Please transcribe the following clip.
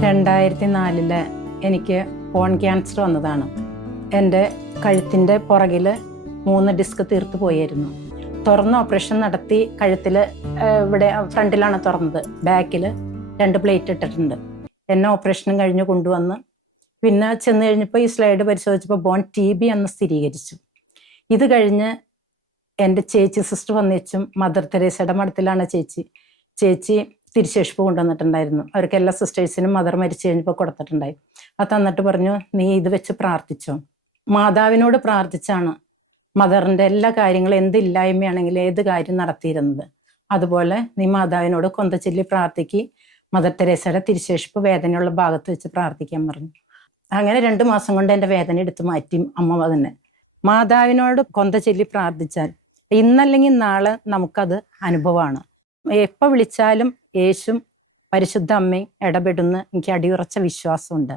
2004 എനിക്ക് bone cancer വന്നതാണ്. എൻ്റെ കഴുത്തിൻ്റെ പുറകിൽ 3 ഡിസ്ക് തീർത്ത് പോയായിരുന്നു. തുറന്ന് ഓപ്പറേഷൻ നടത്തി കഴുത്തിൽ ഇവിടെ ഫ്രണ്ടിലാണ് തുറന്നത്, ബാക്കിൽ 2 പ്ലേറ്റ് ഇട്ടിട്ടുണ്ട്. എന്നെ ഓപ്പറേഷനും കഴിഞ്ഞ് കൊണ്ടുവന്ന് പിന്നെ ചെന്ന് കഴിഞ്ഞപ്പോൾ ഈ സ്ലൈഡ് പരിശോധിച്ചപ്പോൾ ബോൺ TB എന്ന് സ്ഥിരീകരിച്ചു. ഇത് കഴിഞ്ഞ് എൻ്റെ ചേച്ചി സിസ്റ്റർ വന്നിച്ചും മദർ തെരേസയുടെ മഠത്തിലാണ് ചേച്ചി തിരിശേഷിപ്പ് കൊണ്ടുവന്നിട്ടുണ്ടായിരുന്നു. അവർക്ക് എല്ലാ സിസ്റ്റേഴ്സിനും മദർ മരിച്ചു കഴിഞ്ഞപ്പോൾ കൊടുത്തിട്ടുണ്ടായി. അത് തന്നിട്ട് പറഞ്ഞു, നീ ഇത് വെച്ച് പ്രാർത്ഥിച്ചോ. മാതാവിനോട് പ്രാർത്ഥിച്ചാണ് മദറിൻ്റെ എല്ലാ കാര്യങ്ങളും, എന്തില്ലായ്മയാണെങ്കിലും ഏത് കാര്യം നടത്തിയിരുന്നത്. അതുപോലെ നീ മാതാവിനോട് കൊന്തച്ചൊല്ലി പ്രാർത്ഥിക്ക്, മദർ തെരേസയുടെ തിരിശേഷിപ്പ് വേദനയുള്ള ഭാഗത്ത് വെച്ച് പ്രാർത്ഥിക്കാൻ പറഞ്ഞു. അങ്ങനെ 2 മാസം കൊണ്ട് എൻ്റെ വേദന എടുത്തു മാറ്റി അമ്മ തന്നെ. മാതാവിനോട് കൊന്തച്ചൊല്ലി പ്രാർത്ഥിച്ചാൽ ഇന്നല്ലെങ്കിൽ നാളെ നമുക്കത് അനുഭവമാണ്. എപ്പോൾ വിളിച്ചാലും യേശും പരിശുദ്ധ അമ്മയും ഇടപെടുന്ന എനിക്ക് അടിയുറച്ച വിശ്വാസമുണ്ട്.